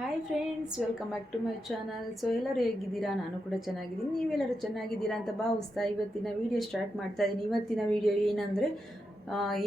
Hi friends welcome back to my channel so ಎಲ್ಲರೂ ಹೇಗಿದ್ದೀರಾ? ನಾನು ಕೂಡ ಚೆನ್ನಾಗಿದ್ದೀನಿ. ನೀವೆಲ್ಲರೂ ಚೆನ್ನಾಗಿದ್ದೀರಾ ಅಂತ ಭಾವಿಸ್ತಾ ಇವತ್ತಿನ ವೀಡಿಯೋ ಸ್ಟಾರ್ಟ್ ಮಾಡ್ತಾ ಇದ್ದೀನಿ ಇವತ್ತಿನ ವೀಡಿಯೋ ಏನಂದರೆ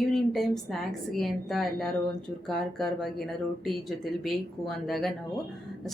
ಈವ್ನಿಂಗ್ ಟೈಮ್ ಸ್ನ್ಯಾಕ್ಸ್ಗೆ ಅಂತ ಎಲ್ಲರೂ ಒಂಚೂರು ಖಾರ ಖಾರವಾಗಿ ಏನಾದರೂ ಟೀ ಜೊತೆಲಿ ಬೇಕು ಅಂದಾಗ ನಾವು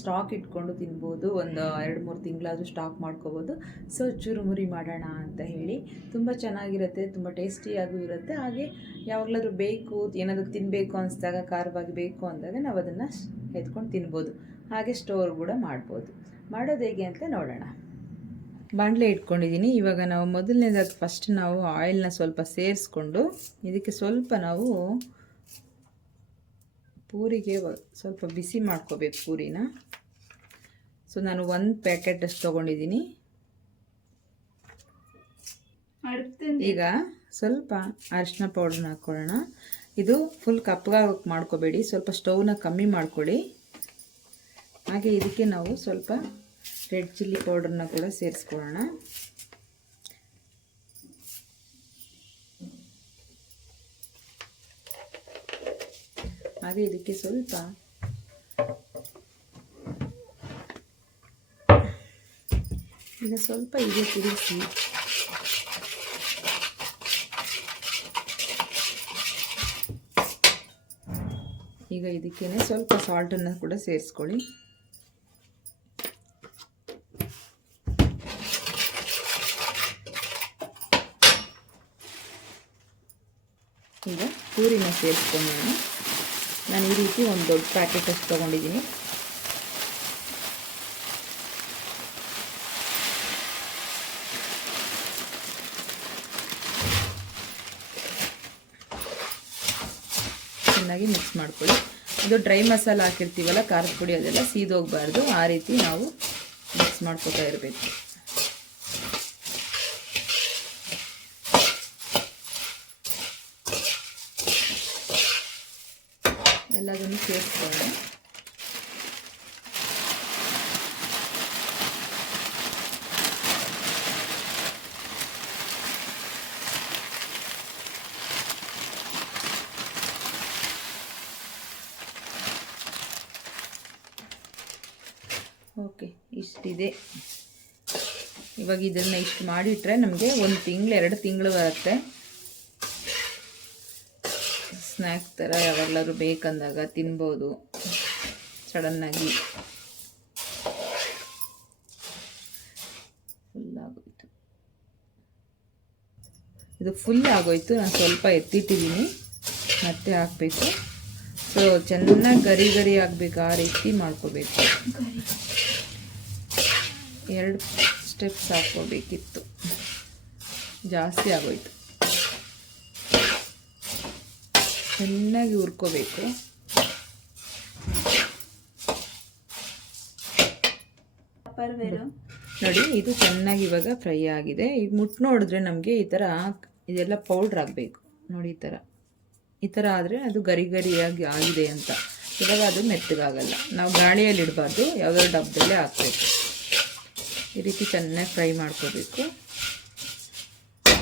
ಸ್ಟಾಕ್ ಇಟ್ಕೊಂಡು ತಿನ್ಬೋದು. ಒಂದು ಎರಡು ಮೂರು ತಿಂಗಳಾದರೂ ಸ್ಟಾಕ್ ಮಾಡ್ಕೋಬೋದು. ಸೊ, ಚುರುಮುರಿ ಮಾಡೋಣ ಅಂತ ಹೇಳಿ. ತುಂಬ ಚೆನ್ನಾಗಿರುತ್ತೆ, ತುಂಬ ಟೇಸ್ಟಿಯಾಗೂ ಇರುತ್ತೆ. ಹಾಗೆ ಯಾವಾಗಲಾದ್ರೂ ಬೇಕು, ಏನಾದರೂ ತಿನ್ನಬೇಕು ಅನಿಸ್ದಾಗ, ಖಾರವಾಗಿ ಬೇಕು ಅಂದಾಗ ನಾವು ಅದನ್ನು ಎತ್ಕೊಂಡು ತಿನ್ಬೋದು. ಹಾಗೆ ಸ್ಟೋರ್ ಕೂಡ ಮಾಡ್ಬೋದು. ಮಾಡೋದು ಹೇಗೆ ಅಂತ ನೋಡೋಣ. ಬಾಣಲೆ ಇಟ್ಕೊಂಡಿದ್ದೀನಿ. ಇವಾಗ ನಾವು ಮೊದಲನೇದಾಗಿ ಫಸ್ಟ್ ನಾವು ಆಯಿಲ್ನ ಸ್ವಲ್ಪ ಸೇರಿಸ್ಕೊಂಡು ಇದಕ್ಕೆ ಸ್ವಲ್ಪ ನಾವು ಪೂರಿಗೆ ಸ್ವಲ್ಪ ಬಿಸಿ ಮಾಡ್ಕೋಬೇಕು ಪೂರಿನ. ಸೊ ನಾನು ಒಂದು ಪ್ಯಾಕೆಟ್ ಅಷ್ಟು ತೊಗೊಂಡಿದ್ದೀನಿ. ಈಗ ಸ್ವಲ್ಪ ಅರಿಶಿನ ಪೌಡ್ರನ್ನ ಹಾಕ್ಕೊಳ್ಳೋಣ ಇದು ಫುಲ್ ಕಪ್ಪಗಾಗೋಕೆ ಮಾಡ್ಕೋಬೇಡಿ. ಸ್ವಲ್ಪ ಸ್ಟೌವ್ನ ಕಮ್ಮಿ ಮಾಡಿಕೊಡಿ ಹಾಗೆ ಇದಕ್ಕೆ ನಾವು ಸ್ವಲ್ಪ ರೆಡ್ ಚಿಲ್ಲಿ ಪೌಡರ್ನ ಕೂಡ ಸೇರಿಸ್ಕೊಳ್ಳೋಣ. ಹಾಗೆ ಇದಕ್ಕೆ ಸ್ವಲ್ಪ ಈಗ ಸ್ವಲ್ಪ ಇದೆ ತಿರುಗಿಸಿ. ಈಗ ಇದಕ್ಕೇನೆ ಸ್ವಲ್ಪ ಸಾಲ್ಟನ್ನು ಕೂಡ ಸೇರಿಸ್ಕೊಳ್ಳಿ. ಈಗ ಪೂರಿನ ಸೇರಿಸ್ಕೊಂಡು ನಾನು. ಈ ರೀತಿ ಒಂದು ದೊಡ್ಡ ಪ್ಯಾಕೆಟ್ ಅಷ್ಟು ತೊಗೊಂಡಿದ್ದೀನಿ. ಚೆನ್ನಾಗಿ ಮಿಕ್ಸ್ ಮಾಡ್ಕೊಳ್ಳಿ. ಅದು ಡ್ರೈ ಮಸಾಲ ಹಾಕಿರ್ತೀವಲ್ಲ, ಖಾರದ ಪುಡಿ ಅದೆಲ್ಲ ಸೀದೋಗಬಾರ್ದು. ಆ ರೀತಿ ನಾವು ಮಿಕ್ಸ್ ಮಾಡ್ಕೊತಾ ಇರಬೇಕು. ಎಲ್ಲದನ್ನು ಸೇರಿಸ್ಕೊಳ್ಳೋಣ ಓಕೆ ಇಷ್ಟಿದೆ ಇವಾಗ ಇದನ್ನು ಇಷ್ಟು ಮಾಡಿಟ್ರೆ ನಮಗೆ ಒಂದು ತಿಂಗಳು, ಎರಡು ತಿಂಗಳು ಬರುತ್ತೆ ಸ್ನ್ಯಾಕ್ ಥರ ಯಾವಾಗಲಾದ್ರೂ ಬೇಕಂದಾಗ ತಿನ್ಬೋದು. ಸಡನ್ನಾಗಿ ಫುಲ್ ಆಗೋಯ್ತು. ಇದು ಫುಲ್ ಆಗೋಯ್ತು. ನಾನು ಸ್ವಲ್ಪ ಎತ್ತಿಟ್ಟಿದ್ದೀನಿ. ಮತ್ತೆ ಹಾಕಬೇಕು. ಸೊ ಚೆನ್ನಾಗಿ ಗರಿ ಗರಿ ಆಗಬೇಕು. ಆ ರೀತಿ ಮಾಡ್ಕೋಬೇಕು. ಎರಡು ಸ್ಟೆಪ್ಸ್ ಹಾಕ್ಕೋಬೇಕಿತ್ತು. ಜಾಸ್ತಿ ಆಗೋಯ್ತು. ಚೆನ್ನಾಗಿ ಹುರ್ಕೋಬೇಕು. ನೋಡಿ ಇದು ಚೆನ್ನಾಗಿ ಇವಾಗ ಫ್ರೈ ಆಗಿದೆ. ಈಗ ಮುಟ್ಟು ನೋಡಿದ್ರೆ ನಮಗೆ ಈ ಥರ ಇದೆಲ್ಲ ಪೌಡ್ರ್ ಆಗಬೇಕು ನೋಡಿ ಈ ಥರ ಈ ಥರ ಆದರೆ ಅದು ಗರಿ ಗರಿಯಾಗಿ ಆಗಿದೆ ಅಂತ. ಇವಾಗ ಅದು ಮೆತ್ತಗಾಗಲ್ಲ. ನಾವು ಗಾಳಿಯಲ್ಲಿ ಇಡಬಾರ್ದು. ಯಾವುದಾದ್ರು ಡಬ್ಬದಲ್ಲೇ ಹಾಕಬೇಕು. ಈ ರೀತಿ ಚೆನ್ನಾಗಿ ಫ್ರೈ ಮಾಡ್ಕೋಬೇಕು.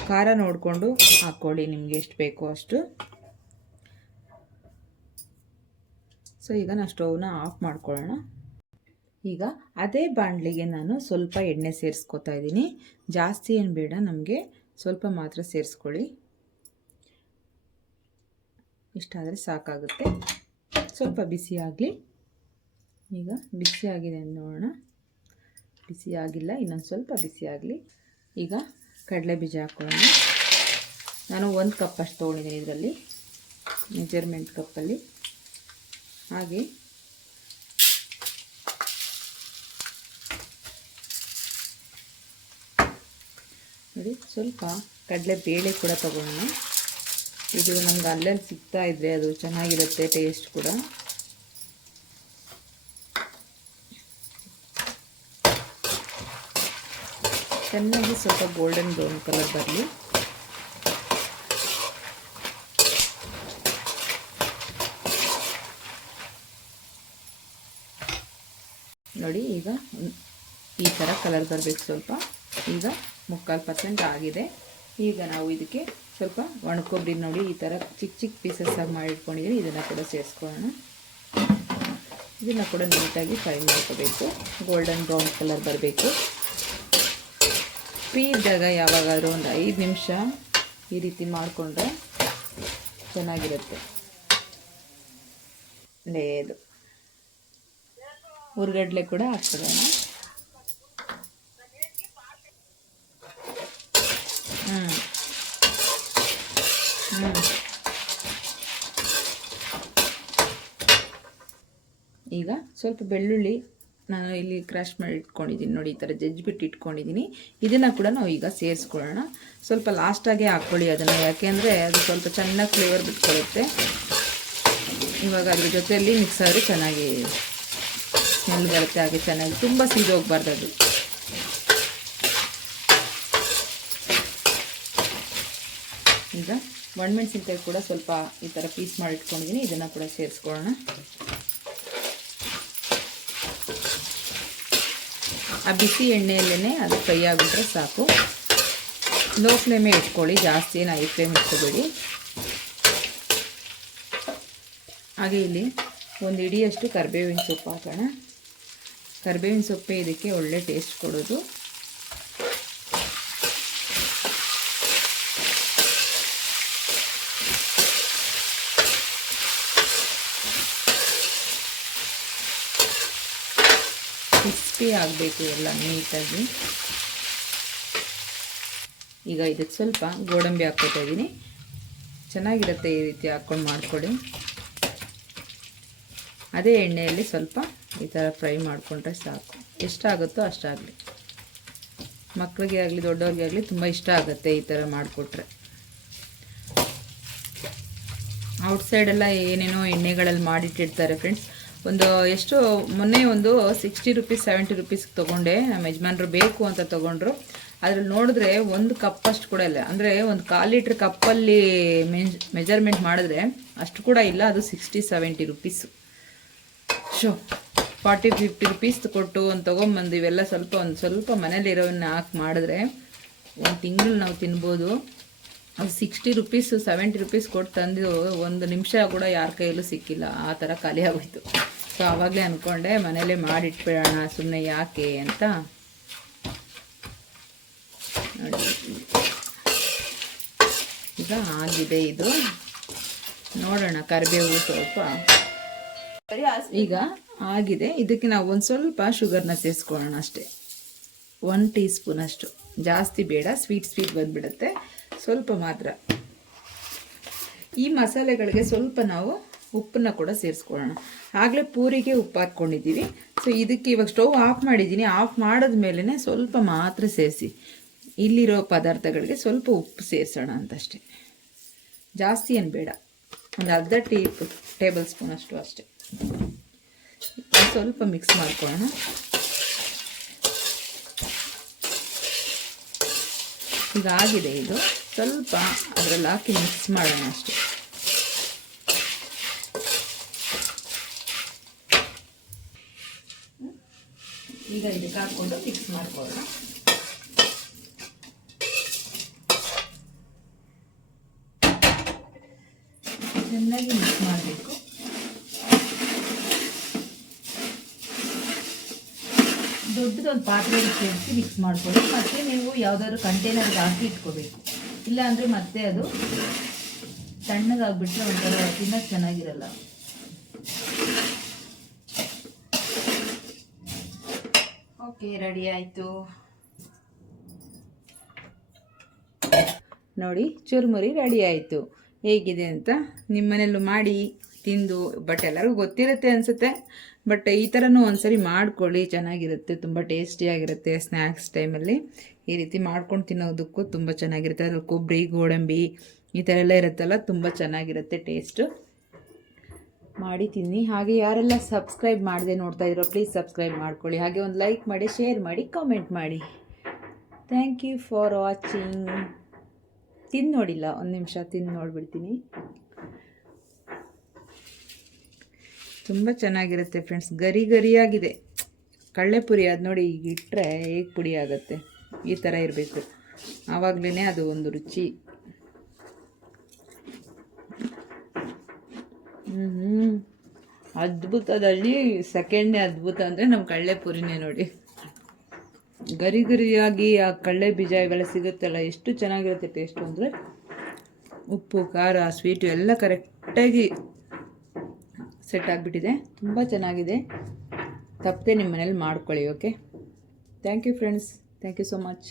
ಖಾರ ನೋಡಿಕೊಂಡು ಹಾಕ್ಕೊಳ್ಳಿ ನಿಮಗೆ ಎಷ್ಟು ಬೇಕೋ ಅಷ್ಟು. ಸೊ ಈಗ ನಾನು ಸ್ಟೌವ್ನ ಆಫ್ ಮಾಡ್ಕೊಳ್ಳೋಣ. ಈಗ ಅದೇ ಬಾಣಲಿಗೆ ನಾನು ಸ್ವಲ್ಪ ಎಣ್ಣೆ ಸೇರಿಸ್ಕೊತಾ ಇದ್ದೀನಿ. ಜಾಸ್ತಿ ಏನು ಬೇಡ, ನಮಗೆ ಸ್ವಲ್ಪ ಮಾತ್ರ ಸೇರಿಸ್ಕೊಳ್ಳಿ. ಇಷ್ಟಾದರೆ ಸಾಕಾಗುತ್ತೆ. ಸ್ವಲ್ಪ ಬಿಸಿ ಆಗಲಿ. ಈಗ ಬಿಸಿಯಾಗಿದೆ ನೋಡೋಣ. ಬಿಸಿ ಆಗಿಲ್ಲ, ಇನ್ನೊಂದು ಸ್ವಲ್ಪ ಬಿಸಿ ಆಗಲಿ. ಈಗ ಕಡಲೆ ಬೀಜ ಹಾಕೊಳ್ಳೋಣ ನಾನು ಒಂದು ಕಪ್ ಅಷ್ಟು ತೊಗೊಂಡಿದ್ದೀನಿ ಇದರಲ್ಲಿ, ಮೆಜರ್ಮೆಂಟ್ ಕಪ್ಪಲ್ಲಿ. ಹಾಗೆ ನೋಡಿ, ಸ್ವಲ್ಪ ಕಡಲೆ ಬೇಳೆ ಕೂಡ ತಗೊಳ್ಳೋಣ ಇದು ನಮ್ಗೆ ಅಲ್ಲಲ್ಲಿ ಸಿಗ್ತಾ ಇದ್ರೆ ಅದು ಚೆನ್ನಾಗಿರುತ್ತೆ ಟೇಸ್ಟ್ ಕೂಡ. ಚೆನ್ನಾಗಿ ಸ್ವಲ್ಪ ಗೋಲ್ಡನ್ ಬ್ರೌನ್ ಕಲರ್ ಬರಲಿ. ನೋಡಿ, ಈಗ ಈ ಥರ ಕಲರ್ ಬರಬೇಕು ಸ್ವಲ್ಪ. ಈಗ ಮುಕ್ಕಾಲು ಪರ್ಸೆಂಟ್ ಆಗಿದೆ. ಈಗ ನಾವು ಇದಕ್ಕೆ ಸ್ವಲ್ಪ ಒಣಕೊಬ್ಬರಿ ನೋಡಿ, ಈ ಥರ ಚಿಕ್ಕ ಚಿಕ್ಕ ಪೀಸಸ್ ಆಗಿ ಮಾಡಿಟ್ಕೊಂಡಿದ್ದೀನಿ ಇದನ್ನು ಕೂಡ ಸೇರಿಸ್ಕೊಳ್ಳೋಣ. ಇದನ್ನು ಕೂಡ ನೀಟಾಗಿ ಫ್ರೈ ಮಾಡ್ಕೋಬೇಕು. ಗೋಲ್ಡನ್ ಬ್ರೌನ್ ಕಲರ್ ಬರಬೇಕು. ಫ್ರೀ ಇದ್ದಾಗ ಯಾವಾಗಾದರೂ ಒಂದು ಐದು ನಿಮಿಷ ಈ ರೀತಿ ಮಾಡಿಕೊಂಡ್ರೆ ಚೆನ್ನಾಗಿರುತ್ತೆ. ಲೇದು ಹುರ್ಗಡ್ಲೆ ಕೂಡ ಹಾಕ್ಬಿಡೋಣ. ಹ್ಞೂ ಹ್ಞೂ ಈಗ ಸ್ವಲ್ಪ ಬೆಳ್ಳುಳ್ಳಿ ನಾನು ಇಲ್ಲಿ ಕ್ರ್ಯಾಶ್ ಮಾಡಿ ಇಟ್ಕೊಂಡಿದ್ದೀನಿ. ನೋಡಿ, ಈ ಥರ ಜಜ್ಜಿಬಿಟ್ಟು ಇಟ್ಕೊಂಡಿದ್ದೀನಿ. ಇದನ್ನು ಕೂಡ ನಾವು ಈಗ ಸೇರಿಸ್ಕೊಳ್ಳೋಣ. ಸ್ವಲ್ಪ ಲಾಸ್ಟಾಗೆ ಹಾಕ್ಕೊಳ್ಳಿ ಅದನ್ನು. ಯಾಕೆಂದರೆ ಅದು ಸ್ವಲ್ಪ ಚೆನ್ನಾಗಿ ಫ್ಲೇವರ್ ಬಿಟ್ಕೊಳ್ಳುತ್ತೆ ಇವಾಗ ಅದ್ರ ಜೊತೆಯಲ್ಲಿ ಮಿಕ್ಸ್ ಆದರೆ ಚೆನ್ನಾಗಿ ಸ್ಮೆಲ್ ಬರುತ್ತೆ, ಹಾಗೆ ಚೆನ್ನಾಗಿ ತುಂಬ ಸೀದೋಗ್ಬಾರ್ದು ಅದು. ಈಗ ಒಣಮೆಣಸಿನ್ಕಾಯಿ ಕೂಡ ಸ್ವಲ್ಪ ಈ ಥರ ಪೀಸ್ ಮಾಡಿ ಇಟ್ಕೊಂಡಿದ್ದೀನಿ. ಇದನ್ನು ಕೂಡ ಸೇರಿಸ್ಕೊಳ್ಳೋಣ. ಆ ಬಿಸಿ ಎಣ್ಣೆಯಲ್ಲೇ ಅದು ಫ್ರೈ ಆಗಿಬಿಟ್ರೆ ಸಾಕು. ಲೋ ಫ್ಲೇಮೇ ಇಟ್ಕೊಳ್ಳಿ, ಜಾಸ್ತಿ ಏನು ಹೈ ಫ್ಲೇಮ್ ಇಟ್ಕೋಬೇಡಿ. ಹಾಗೆ ಇಲ್ಲಿ ಒಂದು ಇಡಿಯಷ್ಟು ಕರಿಬೇವಿನ ಸೊಪ್ಪು ಹಾಕೋಣ. ಕರಿಬೇವಿನ ಸೊಪ್ಪೇ ಇದಕ್ಕೆ ಒಳ್ಳೆ ಟೇಸ್ಟ್ ಕೊಡೋದು. ಕ್ರಿಸ್ಪಿ ಆಗಬೇಕು ಎಲ್ಲ ನೀಟಾಗಿ. ಈಗ ಇದಕ್ಕೆ ಸ್ವಲ್ಪ ಗೋಡಂಬಿ ಹಾಕ್ಕೊತಾ ಇದ್ದೀನಿ. ಚೆನ್ನಾಗಿರುತ್ತೆ ಈ ರೀತಿ ಹಾಕ್ಕೊಂಡು ಮಾಡಿಕೊಡಿ. ಅದೇ ಎಣ್ಣೆಯಲ್ಲಿ ಸ್ವಲ್ಪ ಈ ಥರ ಫ್ರೈ ಮಾಡಿಕೊಂಡ್ರೆ ಸಾಕು. ಎಷ್ಟಾಗುತ್ತೋ ಅಷ್ಟಾಗಲಿ ಮಕ್ಕಳಿಗೆ ಆಗಲಿ, ದೊಡ್ಡವ್ರಿಗೆ ಆಗಲಿ ತುಂಬ ಇಷ್ಟ ಆಗುತ್ತೆ ಈ ಥರ ಮಾಡಿಕೊಟ್ರೆ. ಔಟ್ಸೈಡೆಲ್ಲ ಏನೇನೋ ಎಣ್ಣೆಗಳಲ್ಲಿ ಮಾಡಿಟ್ಟಿರ್ತಾರೆ ಫ್ರೆಂಡ್ಸ್. ಒಂದು ಎಷ್ಟು, ಮೊನ್ನೆ ಒಂದು ಸಿಕ್ಸ್ಟಿ ರುಪೀಸ್ ಸೆವೆಂಟಿ ರುಪೀಸ್ಗೆ ತೊಗೊಂಡೆ. ನಮ್ಮ ಯಜಮಾನ್ರು ಬೇಕು ಅಂತ ತೊಗೊಂಡ್ರು. ಅದ್ರಲ್ಲಿ ನೋಡಿದ್ರೆ ಒಂದು ಕಪ್ ಅಷ್ಟು ಕೂಡ ಇಲ್ಲ. ಅಂದರೆ ಒಂದು ಕಾಲು ಲೀಟ್ರ್ ಕಪ್ಪಲ್ಲಿ ಮೆಜರ್ಮೆಂಟ್ ಮಾಡಿದ್ರೆ ಅಷ್ಟು ಕೂಡ ಇಲ್ಲ. ಅದು sixty seventy rupees show forty fifty rupees ಕೊಟ್ಟು ಒಂದು ತೊಗೊಂಬಂದು ಇವೆಲ್ಲ ಸ್ವಲ್ಪ ಒಂದು ಸ್ವಲ್ಪ ಮನೇಲಿರೋವನ್ನ ಹಾಕಿ ಮಾಡಿದ್ರೆ ಒಂದು ತಿಂಗಳು ನಾವು ತಿನ್ಬೋದು. ಸಿಕ್ಸ್ಟಿ ರುಪೀಸ್ ಸೆವೆಂಟಿ ರುಪೀಸ್ ಕೊಟ್ಟು ತಂದು ಒಂದು ನಿಮಿಷ ಕೂಡ ಯಾರ ಕೈಯಲ್ಲೂ ಸಿಕ್ಕಿಲ್ಲ. ಆ ಥರ ಖಾಲಿ ಆಗೋಯ್ತು. ಸೊ ಆವಾಗಲೇ ಅಂದ್ಕೊಂಡೆ ಮನೇಲೆ ಮಾಡಿಟ್ಬಿಡೋಣ ಸುಮ್ಮನೆ ಯಾಕೆ ಅಂತ. ಈಗ ಆಗಿದೆ ಇದು. ನೋಡೋಣ ಕರಿಬೇವು ಸ್ವಲ್ಪ. ಈಗ ಆಗಿದೆ. ಇದಕ್ಕೆ ನಾವು ಒಂದು ಸ್ವಲ್ಪ ಶುಗರ್ನ ಸೇರಿಸ್ಕೊಳ್ಳೋಣ ಅಷ್ಟೇ. ಒನ್ ಟೀ ಸ್ಪೂನ್ ಅಷ್ಟು. ಜಾಸ್ತಿ ಬೇಡ ಸ್ವೀಟ್ ಸ್ವೀಟ್ ಬಂದುಬಿಡುತ್ತೆ. ಸ್ವಲ್ಪ ಮಾತ್ರ. ಈ ಮಸಾಲೆಗಳಿಗೆ ಸ್ವಲ್ಪ ನಾವು ಉಪ್ಪನ್ನ ಕೂಡ ಸೇರಿಸ್ಕೊಳ್ಳೋಣ. ಆಗಲೇ ಪೂರಿಗೆ ಉಪ್ಪು ಹಾಕ್ಕೊಂಡಿದ್ದೀವಿ. ಸೊ ಇದಕ್ಕೆ ಇವಾಗ ಸ್ಟವ್ ಆಫ್ ಮಾಡಿದ್ದೀನಿ. ಆಫ್ ಮಾಡಿದ ಮೇಲೇ ಸ್ವಲ್ಪ ಮಾತ್ರ ಸೇರಿಸಿ. ಇಲ್ಲಿರೋ ಪದಾರ್ಥಗಳಿಗೆ ಸ್ವಲ್ಪ ಉಪ್ಪು ಸೇರಿಸೋಣ ಅಂತಷ್ಟೇ. ಜಾಸ್ತಿ ಏನು ಬೇಡ. ಒಂದು ಅರ್ಧ ಟೀ ಟೇಬಲ್ ಸ್ಪೂನ್ ಅಷ್ಟು ಅಷ್ಟೇ. ಸ್ವಲ್ಪ ಮಿಕ್ಸ್ ಮಾಡ್ಕೊಳ್ಳೋಣ. ಈಗ ಆಗಿದೆ ಇದು. ಸ್ವಲ್ಪ ಅದರಲ್ಲಿ ಹಾಕಿ ಮಿಕ್ಸ್ ಮಾಡೋಣ ಅಷ್ಟೇ. ಈಗ ಇದಕ್ಕೆ ಹಾಕ್ಕೊಂಡು ಮಿಕ್ಸ್ ಮಾಡ್ಕೊಳ್ಳೋಣ. ಚೆನ್ನಾಗಿ ಮಿಕ್ಸ್ ಮಾಡಬೇಕು. ದೊಡ್ಡದೊಂದು ಪಾತ್ರೆಯಲ್ಲಿ ಸೇರಿಸಿ ಮಿಕ್ಸ್ ಮಾಡ್ಕೊಳ್ಳಿ. ಮತ್ತು ನೀವು ಯಾವುದಾದ್ರು ಕಂಟೈನರ್ಗೆ ಹಾಕಿ ಇಟ್ಕೋಬೇಕು. ಇಲ್ಲ ಅಂದರೆ ಮತ್ತೆ ಅದು ತಣ್ಣಗಾಗ್ಬಿಟ್ರೆ ಒಂಥರ ತಿನ್ನೋಕ್ಕೆ ಚೆನ್ನಾಗಿರಲ್ಲ. ಓಕೆ, ರೆಡಿ ಆಯಿತು. ನೋಡಿ, ಚುರುಮುರಿ ರೆಡಿ ಆಯಿತು. ಹೇಗಿದೆ ಅಂತ ನಿಮ್ಮನೆಯಲ್ಲೂ ಮಾಡಿ. ತಿಂದು ಬಟ್ ಎಲ್ಲರಿಗೂ ಗೊತ್ತಿರುತ್ತೆ ಅನಿಸುತ್ತೆ. ಬಟ್ ಈ ಥರನೂ ಒಂದ್ಸರಿ ಮಾಡ್ಕೊಳ್ಳಿ, ಚೆನ್ನಾಗಿರುತ್ತೆ, ತುಂಬ ಟೇಸ್ಟಿಯಾಗಿರುತ್ತೆ ಸ್ನ್ಯಾಕ್ಸ್ ಟೈಮಲ್ಲಿ. ಈ ರೀತಿ ಮಾಡ್ಕೊಂಡು ತಿನ್ನೋದಕ್ಕೂ ತುಂಬ ಚೆನ್ನಾಗಿರುತ್ತೆ. ಅದ್ರಲ್ಲಿ ಕೊಬ್ಬರಿ, ಗೋಡಂಬಿ, ಈ ಥರ ಎಲ್ಲ ಇರುತ್ತಲ್ಲ, ತುಂಬ ಚೆನ್ನಾಗಿರುತ್ತೆ ಟೇಸ್ಟು ಮಾಡಿ ತಿನ್ನಿ. ಹಾಗೆ ಯಾರೆಲ್ಲ ಸಬ್ಸ್ಕ್ರೈಬ್ ಮಾಡದೆ ನೋಡ್ತಾ ಇದ್ರೋ ಪ್ಲೀಸ್ ಸಬ್ಸ್ಕ್ರೈಬ್ ಮಾಡ್ಕೊಳ್ಳಿ. ಹಾಗೆ ಒಂದು ಲೈಕ್ ಮಾಡಿ ಶೇರ್ ಮಾಡಿ ಕಾಮೆಂಟ್ ಮಾಡಿ. ಥ್ಯಾಂಕ್ ಯು ಫಾರ್ ವಾಚಿಂಗ್ ತಿಂದು ನೋಡಿಲ್ಲ, ಒಂದು ನಿಮಿಷ ತಿಂದು ನೋಡಿಬಿಡ್ತೀನಿ. ತುಂಬ ಚೆನ್ನಾಗಿರುತ್ತೆ ಫ್ರೆಂಡ್ಸ್ ಗರಿ ಗರಿಯಾಗಿದೆ. ಕಳ್ಳೆಪುರಿ ಅದು ನೋಡಿ ಈಗ ಇಟ್ಟರೆ ಹೇಗೆ ಪುಡಿ ಆಗುತ್ತೆ? ಈ ಥರ ಇರಬೇಕು. ಆವಾಗಲೇ ಅದು ಒಂದು ರುಚಿ. ಹ್ಞೂ ಅದ್ಭುತದಲ್ಲಿ ಸೆಕೆಂಡ್ನೇ ಅದ್ಭುತ ಅಂದರೆ ನಮ್ಮ ಕಳ್ಳೆ ಪುರಿನೇ ನೋಡಿ. ಗರಿ ಗರಿಯಾಗಿ ಆ ಕಳ್ಳೆ ಬೀಜಗಳು ಸಿಗುತ್ತಲ್ಲ, ಎಷ್ಟು ಚೆನ್ನಾಗಿರುತ್ತೆ ಟೇಸ್ಟು ಅಂದರೆ? ಉಪ್ಪು, ಖಾರ ಸ್ವೀಟು ಎಲ್ಲ ಕರೆಕ್ಟಾಗಿ ಸೆಟ್ ಆಗಿಬಿಟ್ಟಿದೆ. ತುಂಬ ಚೆನ್ನಾಗಿದೆ. ತಪ್ಪದೆ ನಿಮ್ಮ ಮನೇಲಿ ಮಾಡ್ಕೊಳ್ಳಿ, okay? Thank you friends thank you so much